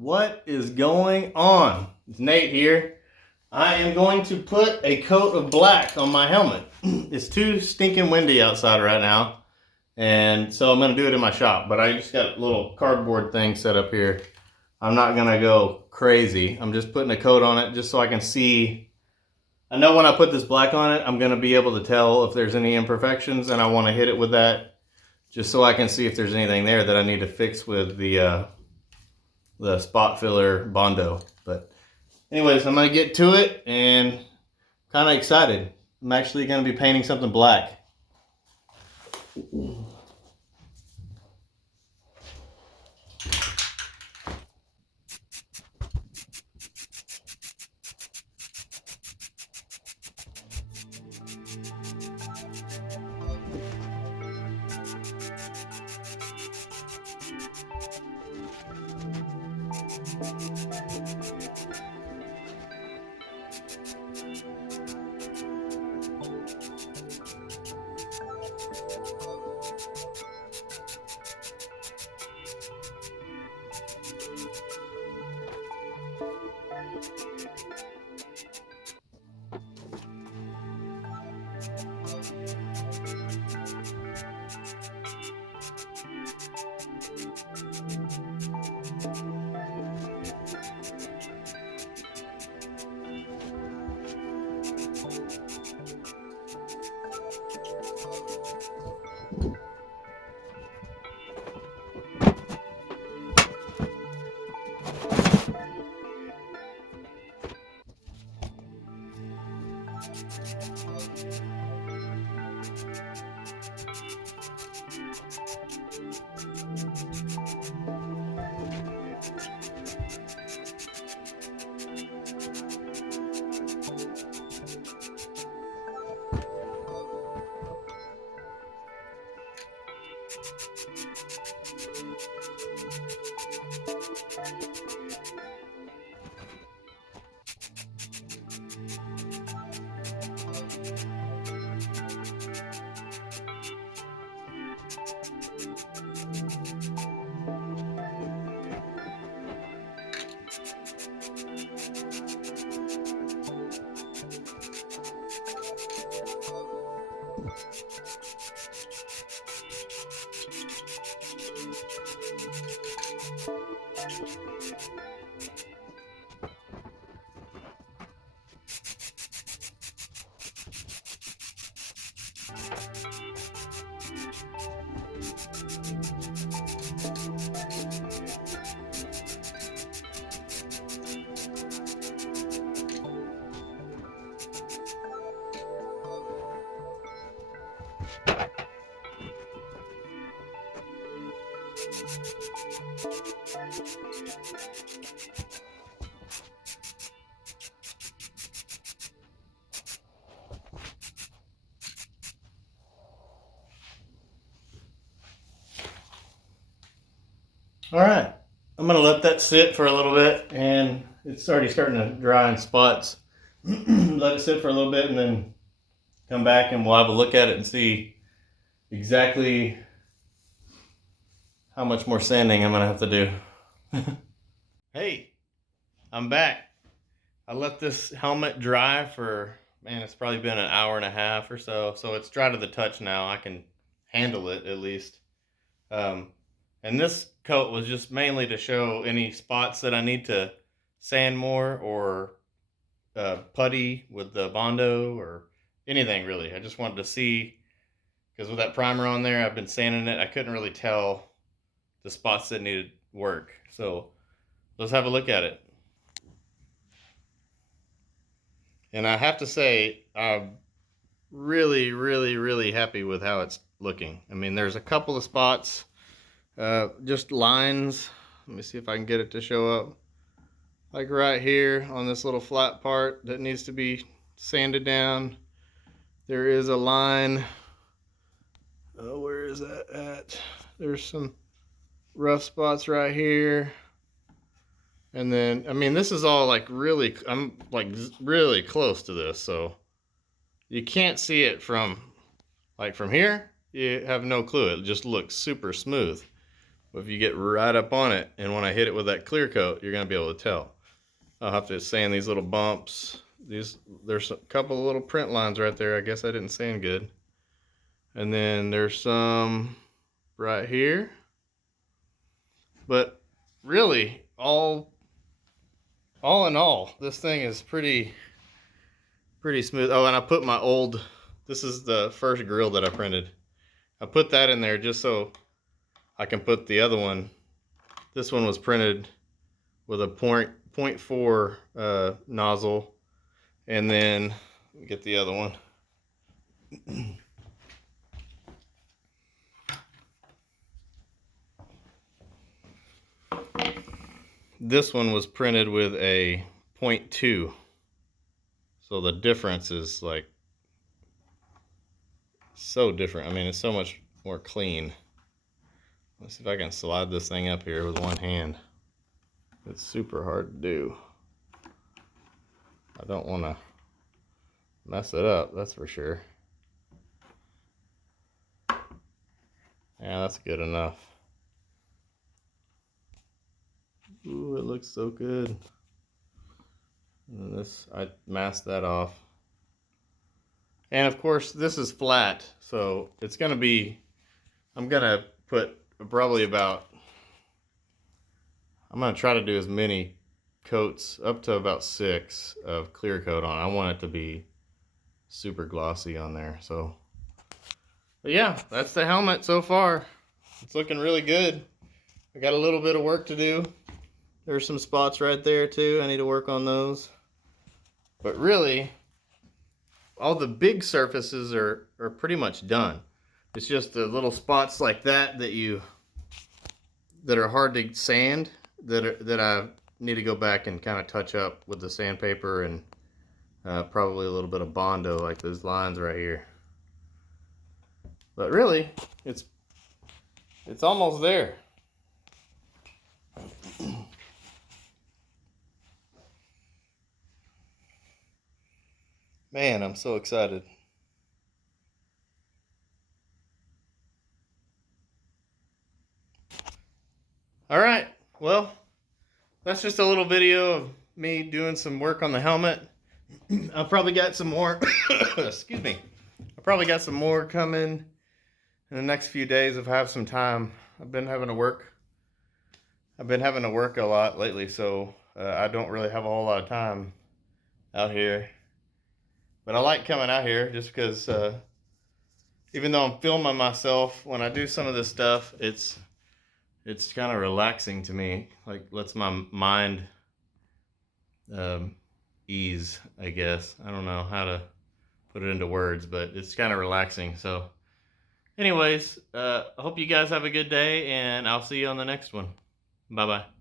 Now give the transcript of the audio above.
What is going on? It's Nate here. I am going to put a coat of black on my helmet. It's too stinking windy outside right now, and so I'm going to do it in my shop, but I just got a little cardboard thing set up here. I'm not going to go crazy. I'm just putting a coat on it just so I can see. I know when I put this black on it, I'm going to be able to tell if there's any imperfections, and I want to hit it with that just so I can see if there's anything there that I need to fix with the spot filler Bondo. But anyways, I'm going to get to it, and kind of excited. I'm actually going to be painting something black. All right, I'm gonna let that sit for a little bit, and it's already starting to dry in spots. Let it sit for a little bit and then come back and we'll have a look at it and see exactly how much more sanding I'm gonna have to do. Hey, I'm back. I let this helmet dry for, man, it's probably been an hour and a half or so. So it's dry to the touch now. I can handle it at least. And this coat was just mainly to show any spots that I need to sand more or putty with the Bondo or anything really. I just wanted to see, because with that primer on there, I've been sanding it. I couldn't really tell the spots that needed work. So let's have a look at it. And I have to say, I'm really, really, really happy with how it's looking. I mean, there's a couple of spots, just lines. Let me see if I can get it to show up. Like right here on this little flat part that needs to be sanded down. There is a line. Oh, where is that at? There's some rough spots right here. And then, I mean, this is all like really, I'm like really close to this, so you can't see it from, like from here, you have no clue. It just looks super smooth. But if you get right up on it, and when I hit it with that clear coat, you're going to be able to tell. I'll have to sand these little bumps. There's a couple of little print lines right there. I guess I didn't sand good. And then there's some right here. But really, all in all, this thing is pretty smooth. Oh, and I put my old, this is the first grill that I printed. I put that in there just so I can put the other one. This one was printed with a 0.4 nozzle, and then get the other one. This one was printed with a 0.2, so the difference is like so different. I mean, it's so much more clean. Let's see if I can slide this thing up here with one hand. It's super hard to do. I don't want to mess it up, that's for sure. Yeah, that's good enough. Ooh, it looks so good. And this, I masked that off. And of course, this is flat, so it's gonna be, I'm gonna put probably about, I'm gonna try to do as many coats, up to about 6 of clear coat on. I want it to be super glossy on there. So, but yeah, that's the helmet so far. It's looking really good. I got a little bit of work to do. There's some spots right there too. I need to work on those. But really, all the big surfaces are pretty much done. It's just the little spots like that that are hard to sand that I need to go back and kind of touch up with the sandpaper and probably a little bit of Bondo, like those lines right here. But really, it's almost there. Man, I'm so excited. All right, well, that's just a little video of me doing some work on the helmet. I've probably got some more, excuse me. I probably got some more coming in the next few days if I have some time. I've been having to work a lot lately, so I don't really have a whole lot of time out here. But I like coming out here just because even though I'm filming myself, when I do some of this stuff, it's kind of relaxing to me. Like, lets my mind ease, I guess. I don't know how to put it into words, but it's kind of relaxing. So anyways, I hope you guys have a good day, and I'll see you on the next one. Bye-bye.